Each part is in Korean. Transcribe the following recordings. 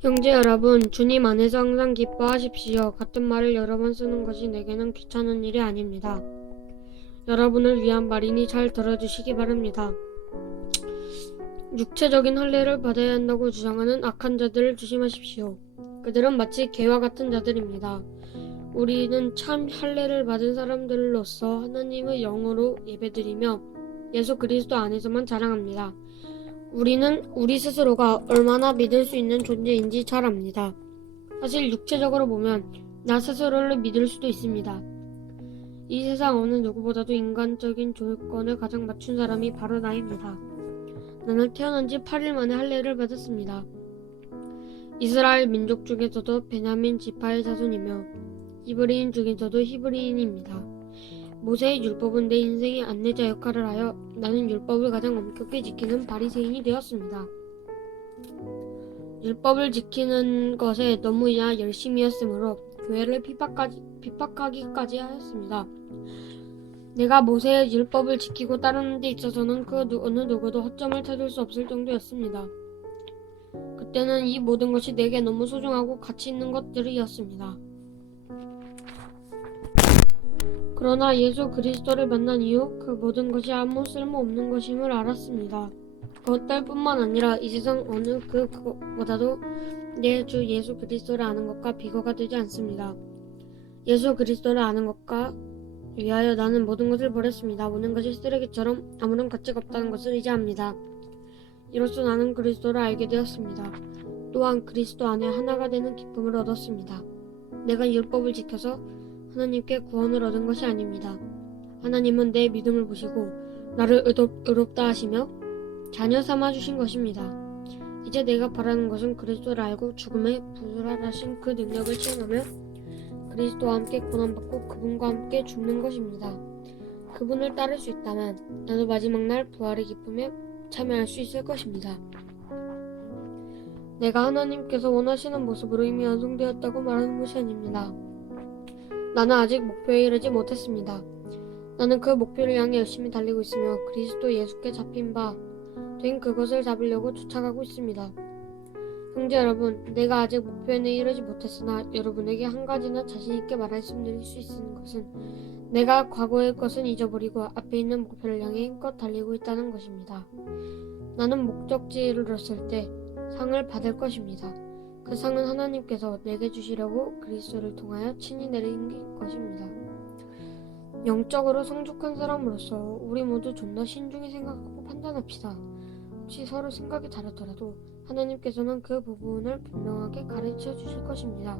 형제 여러분, 주님 안에서 항상 기뻐하십시오. 같은 말을 여러 번 쓰는 것이 내게는 귀찮은 일이 아닙니다. 여러분을 위한 말이니 잘 들어주시기 바랍니다. 육체적인 할례를 받아야 한다고 주장하는 악한 자들을 조심하십시오. 그들은 마치 개와 같은 자들입니다. 우리는 참 할례를 받은 사람들로서 하나님의 영으로 예배드리며 예수 그리스도 안에서만 자랑합니다. 우리는 우리 스스로가 얼마나 믿을 수 있는 존재인지 잘 압니다. 사실 육체적으로 보면 나 스스로를 믿을 수도 있습니다. 이 세상 어느 누구보다도 인간적인 조건을 가장 맞춘 사람이 바로 나입니다. 나는 태어난 지 8일 만에 할례를 받았습니다. 이스라엘 민족 중에서도 베냐민 지파의 자손이며 히브리인 중에서도 히브리인입니다. 모세의 율법은 내 인생의 안내자 역할을 하여 나는 율법을 가장 엄격히 지키는 바리새인이 되었습니다. 율법을 지키는 것에 너무나 열심이었으므로 교회를 핍박하기까지 하였습니다. 내가 모세의 율법을 지키고 따르는 데 있어서는 그 어느 누구도 허점을 찾을 수 없을 정도였습니다. 그때는 이 모든 것이 내게 너무 소중하고 가치 있는 것들이었습니다. 그러나 예수 그리스도를 만난 이후 그 모든 것이 아무 쓸모없는 것임을 알았습니다. 그것들뿐만 아니라 이 세상 어느 그것보다도 내 주 예수 그리스도를 아는 것과 비교가 되지 않습니다. 예수 그리스도를 아는 것과 위하여 나는 모든 것을 버렸습니다. 모든 것이 쓰레기처럼 아무런 가치가 없다는 것을 이제 압니다. 이로써 나는 그리스도를 알게 되었습니다. 또한 그리스도 안에 하나가 되는 기쁨을 얻었습니다. 내가 율법을 지켜서 하나님께 구원을 얻은 것이 아닙니다. 하나님은 내 믿음을 보시고 나를 의롭다 하시며 자녀 삼아 주신 것입니다. 이제 내가 바라는 것은 그리스도를 알고 죽음에 부활하신 그 능력을 체험하며 그리스도와 함께 고난받고 그분과 함께 죽는 것입니다. 그분을 따를 수 있다면 나도 마지막 날 부활의 기쁨에 참여할 수 있을 것입니다. 내가 하나님께서 원하시는 모습으로 이미 완성되었다고 말하는 것이 아닙니다. 나는 아직 목표에 이르지 못했습니다. 나는 그 목표를 향해 열심히 달리고 있으며 그리스도 예수께 잡힌 바 된 그것을 잡으려고 쫓아가고 있습니다. 형제 여러분, 내가 아직 목표에 이르지 못했으나 여러분에게 한 가지나 자신있게 말씀드릴 수 있는 것은 내가 과거의 것은 잊어버리고 앞에 있는 목표를 향해 힘껏 달리고 있다는 것입니다. 나는 목적지에 이르렀을 때 상을 받을 것입니다. 그 상은 하나님께서 내게 주시려고 그리스도를 통하여 친히 내린 것입니다. 영적으로 성숙한 사람으로서 우리 모두 좀 더 신중히 생각하고 판단합시다. 혹시 서로 생각이 다르더라도 하나님께서는 그 부분을 분명하게 가르쳐 주실 것입니다.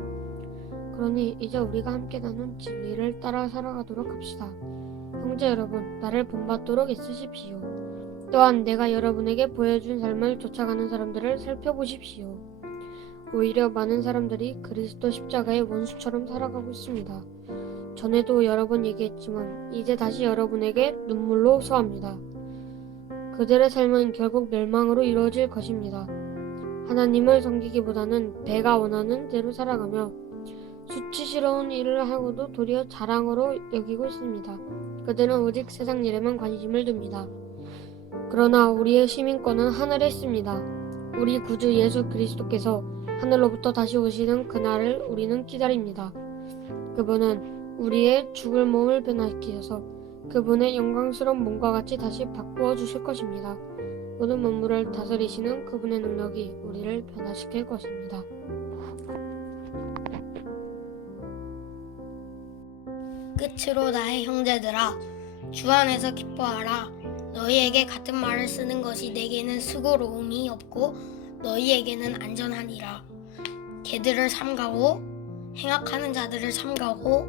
그러니 이제 우리가 함께 나눈 진리를 따라 살아가도록 합시다. 형제 여러분, 나를 본받도록 애쓰십시오. 또한 내가 여러분에게 보여준 삶을 쫓아가는 사람들을 살펴보십시오. 오히려 많은 사람들이 그리스도 십자가의 원수처럼 살아가고 있습니다. 전에도 여러 번 얘기했지만 이제 다시 여러분에게 눈물로 호소합니다. 그들의 삶은 결국 멸망으로 이루어질 것입니다. 하나님을 섬기기보다는 배가 원하는 대로 살아가며 수치스러운 일을 하고도 도리어 자랑으로 여기고 있습니다. 그들은 오직 세상 일에만 관심을 둡니다. 그러나 우리의 시민권은 하늘에 있습니다. 우리 구주 예수 그리스도께서 하늘로부터 다시 오시는 그날을 우리는 기다립니다. 그분은 우리의 죽을 몸을 변화시키셔서 그분의 영광스러운 몸과 같이 다시 바꾸어 주실 것입니다. 모든 만물을 다스리시는 그분의 능력이 우리를 변화시킬 것입니다. 끝으로 나의 형제들아, 주 안에서 기뻐하라. 너희에게 같은 말을 쓰는 것이 내게는 수고로움이 없고 너희에게는 안전하니라. 개들을 삼가고 행악하는 자들을 삼가고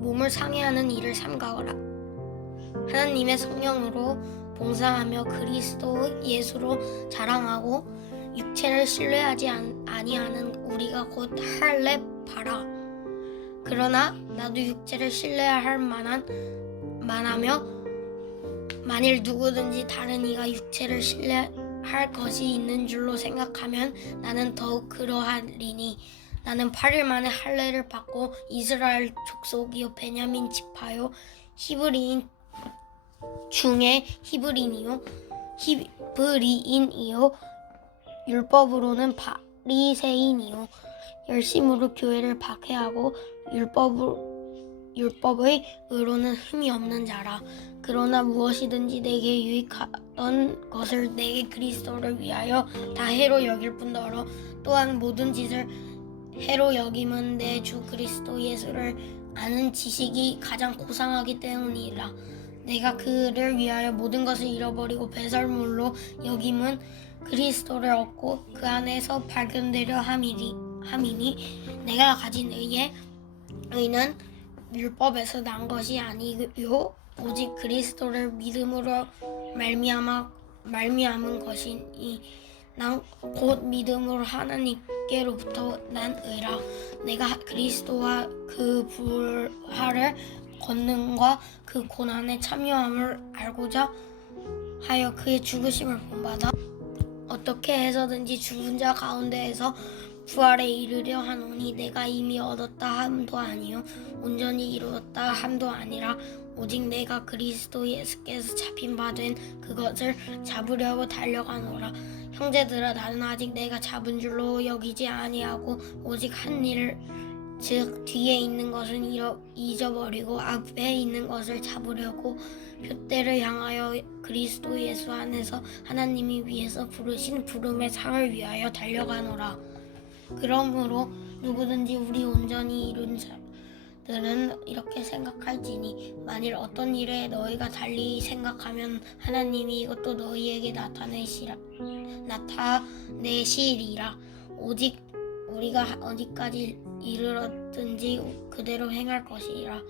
몸을 상해하는 일을 삼가오라. 하나님의 성령으로 봉사하며 그리스도 예수로 자랑하고 육체를 신뢰하지 아니하는 우리가 곧 할례 바라. 그러나 나도 육체를 신뢰할 만하며 만일 누구든지 다른 이가 육체를 신뢰할 것이 있는 줄로 생각하면 나는 더욱 그러하리니 나는 8일 만에 할례를 받고 이스라엘 족속이요 베냐민 지파요 히브리인 중에 히브리인이요 율법으로는 바리새인이요 열심으로 교회를 박해하고 율법의 의로는 흠이 없는 자라. 그러나 무엇이든지 내게 유익하던 것을 내게 그리스도를 위하여 다 해로 여길 뿐더러 또한 모든 짓을 해로 여김은 내 주 그리스도 예수를 아는 지식이 가장 고상하기 때문이라. 내가 그를 위하여 모든 것을 잃어버리고 배설물로 여김은 그리스도를 얻고 그 안에서 발견되려 함이니 내가 가진 의는 율법에서 난 것이 아니요 오직 그리스도를 믿음으로 말미암은 것이니 난 곧 믿음으로 하나님께로부터 난 의라. 내가 그리스도와 그 부활을 권능과 그 고난에 참여함을 알고자 하여 그의 죽으심을 본받아 어떻게 해서든지 죽은 자 가운데에서 부활에 이르려 하노니 내가 이미 얻었다 함도 아니요 온전히 이루었다 함도 아니라 오직 내가 그리스도 예수께서 잡힌 바 된 그것을 잡으려고 달려가노라. 형제들아 나는 아직 내가 잡은 줄로 여기지 아니하고 오직 한 일을 즉 뒤에 있는 것은 잊어버리고 앞에 있는 것을 잡으려고 표대를 향하여 그리스도 예수 안에서 하나님이 위에서 부르신 부름의 상을 위하여 달려가노라. 그러므로 누구든지 우리 온전히 이룬 자들은 이렇게 생각할지니 만일 어떤 일에 너희가 달리 생각하면 하나님이 이것도 너희에게 나타내시리라. 오직 우리가 어디까지 이르렀든지 그대로 행할 것이라.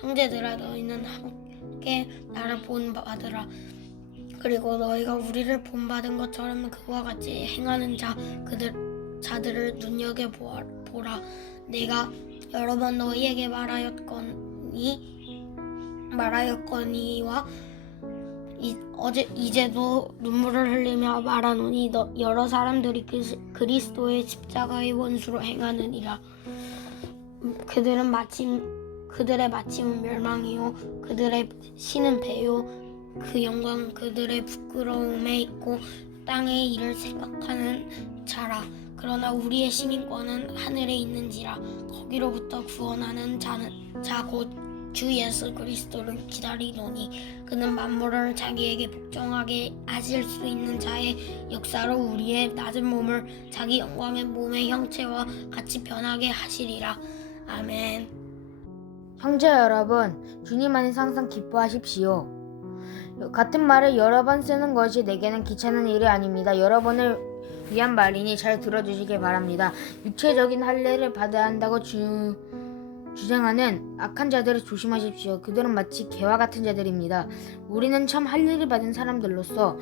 형제들아 너희는 함께 나를 본받으라. 그리고 너희가 우리를 본받은 것처럼 그와 같이 행하는 자들을 눈여겨보라. 내가 여러 번 너희에게 말하였거니와 이제도 눈물을 흘리며 말하노니 여러 사람들이 그리스도의 십자가의 원수로 행하느니라. 그들의 마침은 멸망이요 그들의 신은 배요 그 영광 그들의 부끄러움에 있고 땅의 일을 생각하는 자라. 그러나 우리의 시민권은 하늘에 있는지라. 거기로부터 구원하는 자 곧 주 예수 그리스도를 기다리노니 그는 만물을 자기에게 복종하게 하실 수 있는 자의 역사로 우리의 낮은 몸을 자기 영광의 몸의 형체와 같이 변하게 하시리라. 아멘. 형제 여러분, 주님 안에서 항상 기뻐하십시오. 같은 말을 여러 번 쓰는 것이 내게는 귀찮은 일이 아닙니다. 여러분을 위한 말이니 잘 들어주시길 바랍니다. 육체적인 할례를 받아야 한다고 주장하는 악한 자들을 조심하십시오. 그들은 마치 개와 같은 자들입니다. 우리는 참 할례를 받은 사람들로서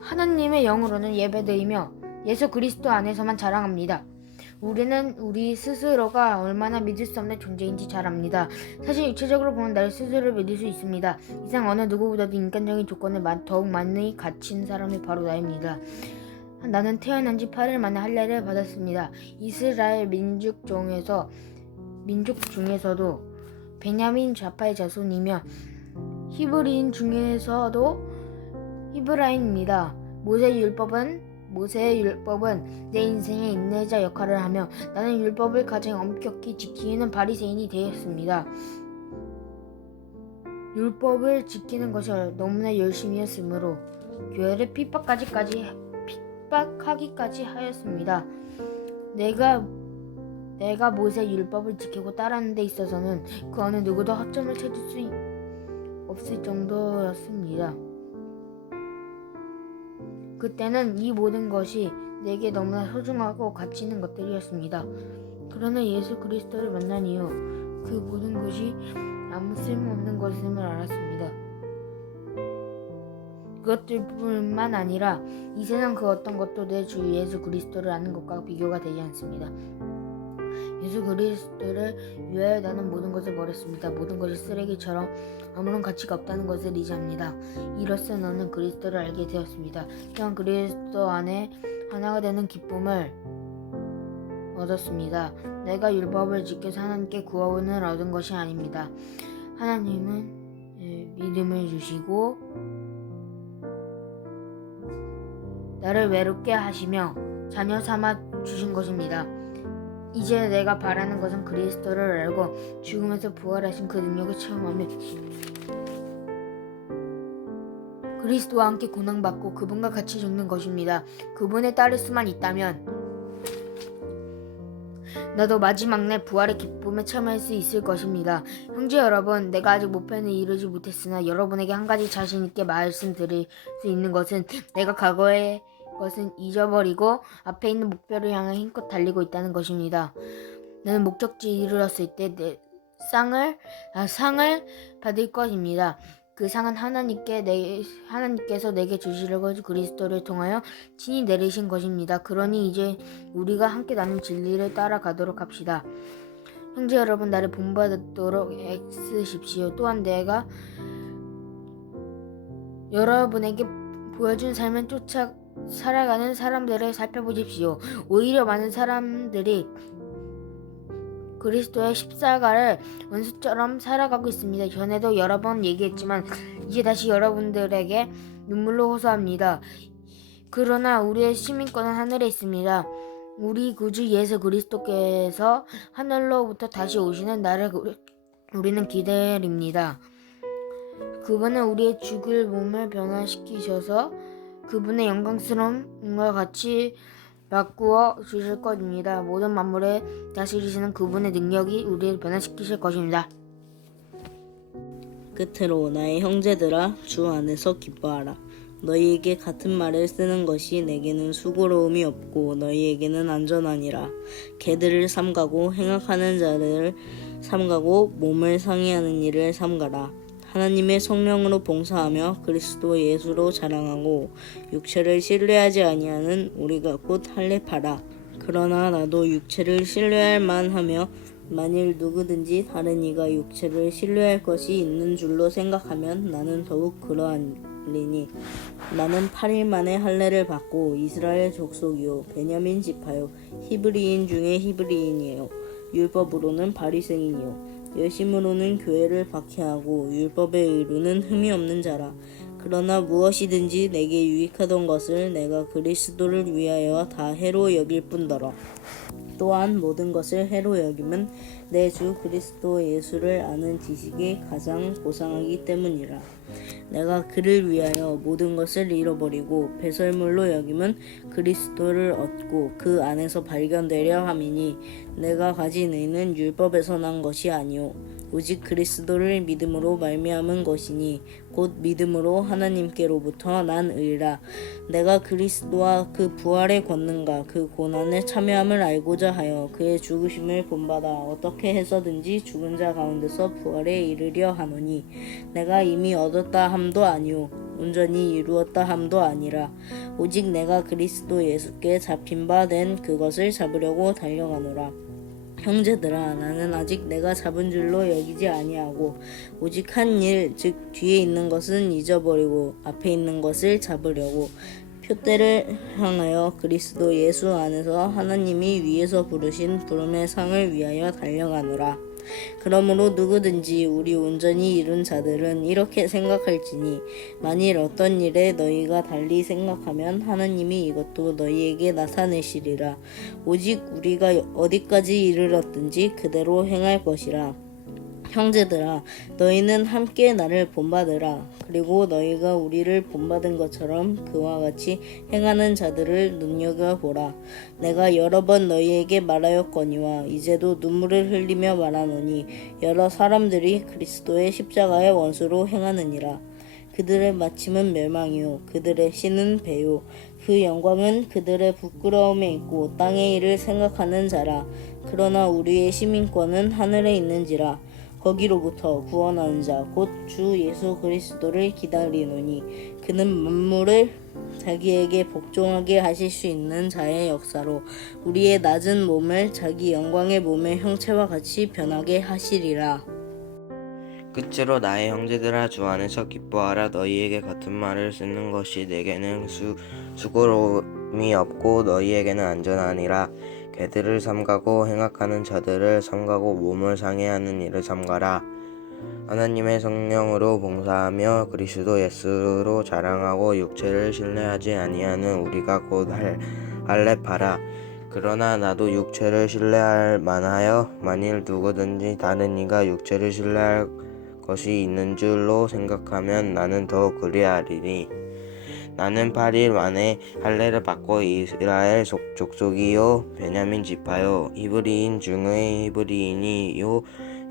하나님의 영으로는 예배드리며 예수 그리스도 안에서만 자랑합니다. 우리는 우리 스스로가 얼마나 믿을 수 없는 존재인지 잘 압니다. 사실 육체적으로 보면 나를 스스로 믿을 수 있습니다. 이상 어느 누구보다도 인간적인 조건을 더욱 많이 갖춘 사람이 바로 나입니다. 나는 태어난 지 8일 만에 할례를 받았습니다. 이스라엘 민족 중에서도 베냐민 좌파의 자손이며 히브리인 중에서도 히브라인입니다. 모세의 율법은 내 인생의 인내자 역할을 하며 나는 율법을 가장 엄격히 지키는 바리새인이 되었습니다. 율법을 지키는 것이 너무나 열심이었으므로 교회를 핍박하기까지 하였습니다. 내가 모세의 율법을 지키고 따르는 데 있어서는 그 어느 누구도 허점을 찾을 수 없을 정도였습니다. 그때는 이 모든 것이 내게 너무나 소중하고 가치 있는 것들이었습니다. 그러나 예수 그리스도를 만난 이후 그 모든 것이 아무 쓸모없는 것임을 알았습니다. 그것들뿐만 아니라 이 세상 그 어떤 것도 내 주 예수 그리스도를 아는 것과 비교가 되지 않습니다. 예수 그리스도를 위하여 나는 모든 것을 버렸습니다. 모든 것이 쓰레기처럼 아무런 가치가 없다는 것을 이해합니다. 이로써 나는 그리스도를 알게 되었습니다. 또한 그리스도 안에 하나가 되는 기쁨을 얻었습니다. 내가 율법을 지켜서 하나님께 구원을 얻은 것이 아닙니다. 하나님은 믿음을 주시고 나를 외롭게 하시며 자녀 삼아 주신 것입니다. 이제 내가 바라는 것은 그리스도를 알고 죽음에서 부활하신 그 능력을 체험하며 그리스도와 함께 고난받고 그분과 같이 죽는 것입니다. 그분에 따를 수만 있다면 나도 마지막 날 부활의 기쁨에 참여할 수 있을 것입니다. 형제 여러분, 내가 아직 목표에 이르지 못했으나 여러분에게 한 가지 자신 있게 말씀드릴 수 있는 것은 내가 과거의 것은 잊어버리고 앞에 있는 목표를 향해 힘껏 달리고 있다는 것입니다. 나는 목적지에 이르렀을 때 내 상을 받을 것입니다. 그 상은 하나님께서 내게 주시려고 그리스도를 통하여 친히 내리신 것입니다. 그러니 이제 우리가 함께 나눈 진리를 따라가도록 합시다. 형제 여러분, 나를 본받도록 애쓰십시오. 또한 내가 여러분에게 보여준 삶을 쫓아 살아가는 사람들을 살펴보십시오. 오히려 많은 사람들이 그리스도의 십자가를 원수처럼 살아가고 있습니다. 전에도 여러 번 얘기했지만 이제 다시 여러분들에게 눈물로 호소합니다. 그러나 우리의 시민권은 하늘에 있습니다. 우리 구주 예수 그리스도께서 하늘로부터 다시 오시는 날을 우리는 기다립니다. 그분은 우리의 죽을 몸을 변화시키셔서 그분의 영광스러움과 같이 바꾸어 주실 것입니다. 모든 만물에 다스리시는 그분의 능력이 우리를 변화시키실 것입니다. 끝으로 나의 형제들아, 주 안에서 기뻐하라. 너희에게 같은 말을 쓰는 것이 내게는 수고로움이 없고 너희에게는 안전하니라. 개들을 삼가고 행악하는 자들을 삼가고 몸을 상해하는 일을 삼가라. 하나님의 성령으로 봉사하며 그리스도 예수로 자랑하고 육체를 신뢰하지 아니하는 우리가 곧 할례파라. 그러나 나도 육체를 신뢰할 만하며 만일 누구든지 다른 이가 육체를 신뢰할 것이 있는 줄로 생각하면 나는 더욱 그러하리니 나는 8일 만에 할례를 받고 이스라엘 족속이요 베냐민 지파요 히브리인 중에 히브리인이에요. 율법으로는 바리새인이요 열심으로는 교회를 박해하고 율법의 의로는 흠이 없는 자라. 그러나 무엇이든지 내게 유익하던 것을 내가 그리스도를 위하여 다 해로 여길 뿐더러 또한 모든 것을 해로 여김은 내 주 그리스도 예수를 아는 지식이 가장 고상하기 때문이라. 내가 그를 위하여 모든 것을 잃어버리고 배설물로 여김은 그리스도를 얻고 그 안에서 발견되려 함이니 내가 가진 의는 율법에서 난 것이 아니요 오직 그리스도를 믿음으로 말미암은 것이니 곧 믿음으로 하나님께로부터 난 의라. 내가 그리스도와 그 부활의 권능과 그 고난에 참여함을 알고자 하여 그의 죽으심을 본받아 어떻게 해서든지 죽은 자 가운데서 부활에 이르려 하노니 내가 이미 얻었다 함도 아니요 온전히 이루었다 함도 아니라 오직 내가 그리스도 예수께 잡힌 바 된 그것을 잡으려고 달려가노라. 형제들아, 나는 아직 내가 잡은 줄로 여기지 아니하고 오직 한 일, 즉 뒤에 있는 것은 잊어버리고 앞에 있는 것을 잡으려고 표대를 향하여 그리스도 예수 안에서 하나님이 위에서 부르신 부름의 상을 위하여 달려가노라. 그러므로 누구든지 우리 온전히 이룬 자들은 이렇게 생각할지니 만일 어떤 일에 너희가 달리 생각하면 하나님이 이것도 너희에게 나타내시리라. 오직 우리가 어디까지 이르렀든지 그대로 행할 것이라. 형제들아, 너희는 함께 나를 본받으라. 그리고 너희가 우리를 본받은 것처럼 그와 같이 행하는 자들을 눈여겨보라. 내가 여러 번 너희에게 말하였거니와 이제도 눈물을 흘리며 말하노니 여러 사람들이 그리스도의 십자가의 원수로 행하느니라. 그들의 마침은 멸망이요 그들의 신은 배요 그 영광은 그들의 부끄러움에 있고 땅의 일을 생각하는 자라. 그러나 우리의 시민권은 하늘에 있는지라. 거기로부터 구원하는 자 곧 주 예수 그리스도를 기다리노니 그는 만물을 자기에게 복종하게 하실 수 있는 자의 역사로 우리의 낮은 몸을 자기 영광의 몸의 형체와 같이 변하게 하시리라. 끝으로 나의 형제들아, 주 안에서 기뻐하라. 너희에게 같은 말을 쓰는 것이 내게는 수고로움이 없고 너희에게는 안전하니라. 개들을 삼가고 행악하는 자들을 삼가고 몸을 상해하는 일을 삼가라. 하나님의 성령으로 봉사하며 그리스도 예수로 자랑하고 육체를 신뢰하지 아니하는 우리가 곧 할례파라. 그러나 나도 육체를 신뢰할 만하여 만일 누구든지 다른 이가 육체를 신뢰할 것이 있는 줄로 생각하면 나는 더 그리하리니 나는 8일 만에 할례를 받고 이스라엘 족속이요 베냐민 지파요 히브리인 중의 히브리인이요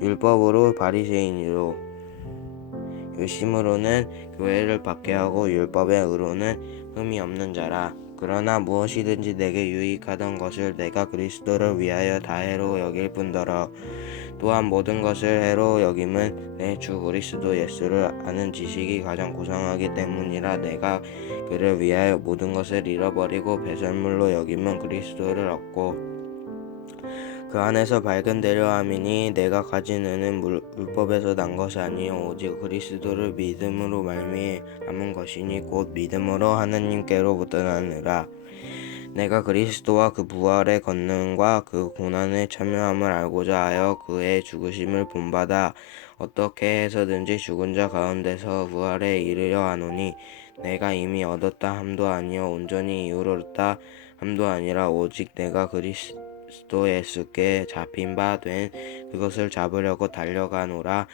율법으로 바리새인이요 열심으로는 교회를 박해하고 율법의 의로는 흠이 없는 자라. 그러나 무엇이든지 내게 유익하던 것을 내가 그리스도를 위하여 다 해로 여길 뿐더러 또한 모든 것을 해로 여김은 내 주 그리스도 예수를 아는 지식이 가장 고상하기 때문이라. 내가 그를 위하여 모든 것을 잃어버리고 배설물로 여김은 그리스도를 얻고 그 안에서 발견되려 함이니 내가 가진 은은 율법에서 난 것이 아니요 오직 그리스도를 믿음으로 말미암은 것이니 곧 믿음으로 하나님께로부터 나느라. 내가 그리스도와 그 부활의 권능과 그 고난에 참여함을 알고자 하여 그의 죽으심을 본받아 어떻게 해서든지 죽은 자 가운데서 부활에 이르려 하노니 내가 이미 얻었다 함도 아니요 온전히 이루었다 함도 아니라 오직 내가 그리스도 예수께 잡힌 바 된 그것을 잡으려고 달려가노라.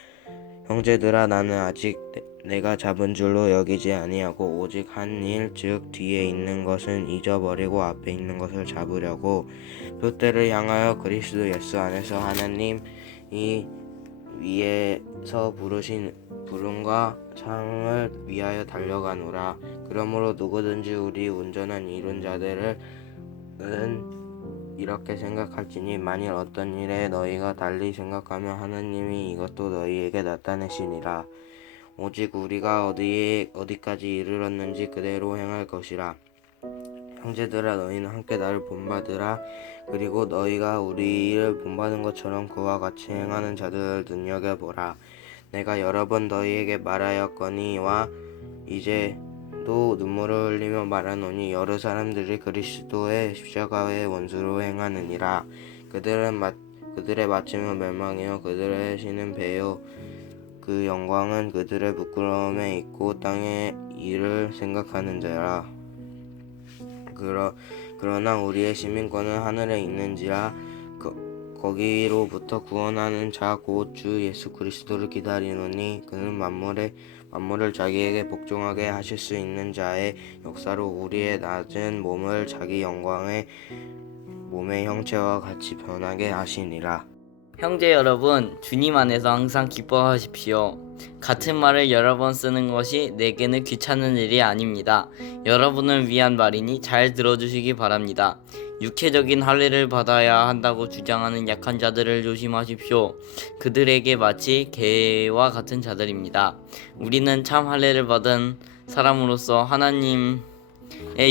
형제들아 나는 아직 내가 잡은 줄로 여기지 아니하고 오직 한 일 즉 뒤에 있는 것은 잊어버리고 앞에 있는 것을 잡으려고 표대를 향하여 그리스도 예수 안에서 하나님이 위에서 부르신 부름과 상을 위하여 달려가노라. 그러므로 누구든지 우리 온전한 이룬 자들은 이렇게 생각할지니 만일 어떤 일에 너희가 달리 생각하면 하나님이 이것도 너희에게 나타내시니라. 오직 우리가 어디까지 이르렀는지 그대로 행할 것이라. 형제들아 너희는 함께 나를 본받으라. 그리고 너희가 우리를 본받은 것처럼 그와 같이 행하는 자들을 눈여겨보라. 내가 여러 번 너희에게 말하였거니와 이제도 눈물을 흘리며 말하노니 여러 사람들이 그리스도의 십자가의 원수로 행하느니라. 그들의 마침은 멸망이요 그들의 신은 배요 그 영광은 그들의 부끄러움에 있고 땅의 일을 생각하는 자라. 그러나 우리의 시민권은 하늘에 있는지라. 거기로부터 구원하는 자 곧 주 예수 그리스도를 기다리노니 그는 만물을 자기에게 복종하게 하실 수 있는 자의 역사로 우리의 낮은 몸을 자기 영광의 몸의 형체와 같이 변하게 하시니라. 형제 여러분, 주님 안에서 항상 기뻐하십시오. 같은 말을 여러 번 쓰는 것이 내게는 귀찮은 일이 아닙니다. 여러분을 위한 말이니 잘 들어주시기 바랍니다. 육체적인 할례를 받아야 한다고 주장하는 약한 자들을 조심하십시오. 그들에게 마치 개와 같은 자들입니다. 우리는 참 할례를 받은 사람으로서 하나님의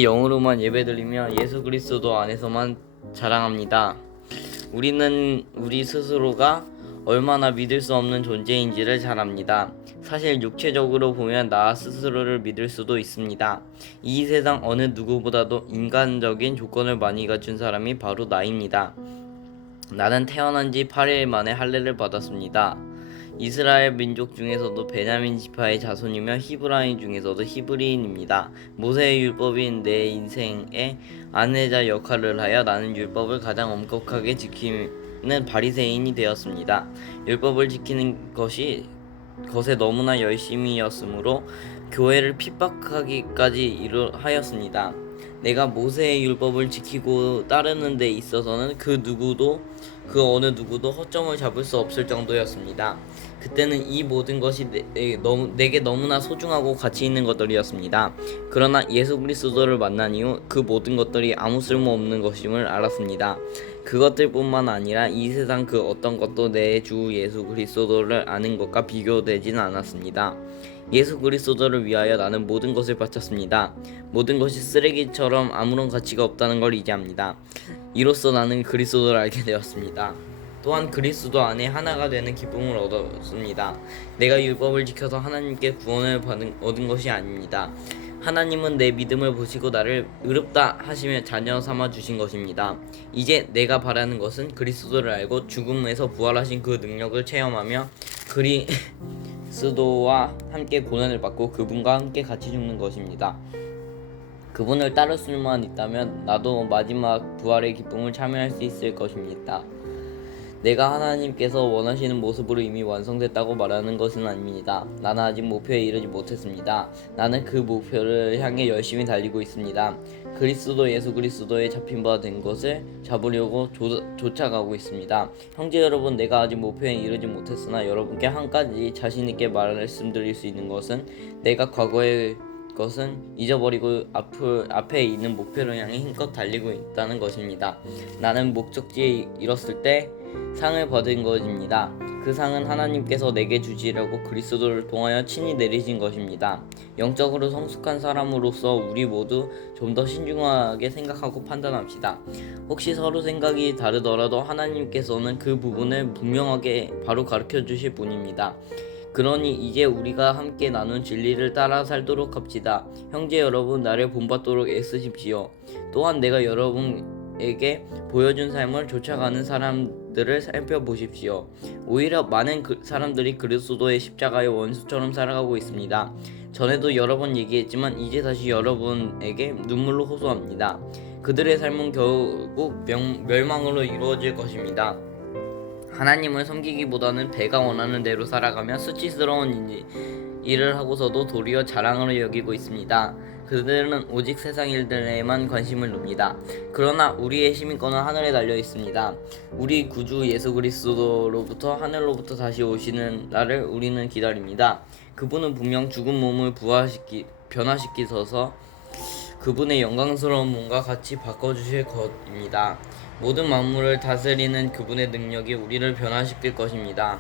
영으로만 예배드리며 예수 그리스도 안에서만 자랑합니다. 우리는 우리 스스로가 얼마나 믿을 수 없는 존재인지를 잘 압니다. 사실 육체적으로 보면 나 스스로를 믿을 수도 있습니다. 이 세상 어느 누구보다도 인간적인 조건을 많이 갖춘 사람이 바로 나입니다. 나는 태어난 지 8일 만에 할례를 받았습니다. 이스라엘 민족 중에서도 베냐민 지파의 자손이며 히브라인 중에서도 히브리인입니다. 모세의 율법인 내 인생의 안내자 역할을 하여 나는 율법을 가장 엄격하게 지키는 바리새인이 되었습니다. 율법을 지키는 것에 너무나 열심이었으므로 교회를 핍박하기까지 하였습니다. 내가 모세의 율법을 지키고 따르는 데 있어서는 그 어느 누구도 허점을 잡을 수 없을 정도였습니다. 그때는 이 모든 것이 내게 너무나 소중하고 가치 있는 것들이었습니다. 그러나 예수 그리스도를 만난 이후 그 모든 것들이 아무 쓸모없는 것임을 알았습니다. 그것들뿐만 아니라 이 세상 그 어떤 것도 내 주 예수 그리스도를 아는 것과 비교되진 않았습니다. 예수 그리스도를 위하여 나는 모든 것을 바쳤습니다. 모든 것이 쓰레기처럼 아무런 가치가 없다는 걸 이제 압니다. 이로써 나는 그리스도를 알게 되었습니다. 또한 그리스도 안에 하나가 되는 기쁨을 얻었습니다. 내가 율법을 지켜서 하나님께 구원을 얻은 것이 아닙니다. 하나님은 내 믿음을 보시고 나를 의롭다 하시며 자녀 삼아 주신 것입니다. 이제 내가 바라는 것은 그리스도를 알고 죽음에서 부활하신 그 능력을 체험하며 그리스도와 함께 고난을 받고 그분과 함께 같이 죽는 것입니다. 그분을 따를 수만 있다면 나도 마지막 부활의 기쁨을 참여할 수 있을 것입니다. 내가 하나님께서 원하시는 모습으로 이미 완성됐다고 말하는 것은 아닙니다. 나는 아직 목표에 이르지 못했습니다. 나는 그 목표를 향해 열심히 달리고 있습니다. 예수 그리스도에 잡힌 바 된 것을 잡으려고 쫓아가고 있습니다. 형제 여러분, 내가 아직 목표에 이르지 못했으나 여러분께 한 가지 자신 있게 말씀드릴 수 있는 것은 내가 과거의 것은 잊어버리고 앞에 있는 목표를 향해 힘껏 달리고 있다는 것입니다. 나는 목적지에 이뤘을 때 상을 받은 것입니다. 그 상은 하나님께서 내게 주시려고 그리스도를 통하여 친히 내리신 것입니다. 영적으로 성숙한 사람으로서 우리 모두 좀 더 신중하게 생각하고 판단합시다. 혹시 서로 생각이 다르더라도 하나님께서는 그 부분을 분명하게 바로 가르쳐 주실 분입니다. 그러니 이제 우리가 함께 나눈 진리를 따라 살도록 합시다. 형제 여러분, 나를 본받도록 애쓰십시오. 또한 내가 여러분에게 보여준 삶을 쫓아가는 사람들을 살펴보십시오. 오히려 많은 사람들이 그리스도의 십자가의 원수처럼 살아가고 있습니다. 전에도 여러 번 얘기했지만 이제 다시 여러분에게 눈물로 호소합니다. 그들의 삶은 결국 멸망으로 이루어질 것입니다. 하나님을 섬기기보다는 배가 원하는 대로 살아가며 수치스러운 일을 하고서도 도리어 자랑으로 여기고 있습니다. 그들은 오직 세상 일들에만 관심을 둡니다. 그러나 우리의 시민권은 하늘에 달려 있습니다. 우리 구주 예수 그리스도로부터 하늘로부터 다시 오시는 날을 우리는 기다립니다. 그분은 분명 죽은 몸을 변화시키셔서 그분의 영광스러운 몸과 같이 바꿔주실 것입니다. 모든 만물을 다스리는 그분의 능력이 우리를 변화시킬 것입니다.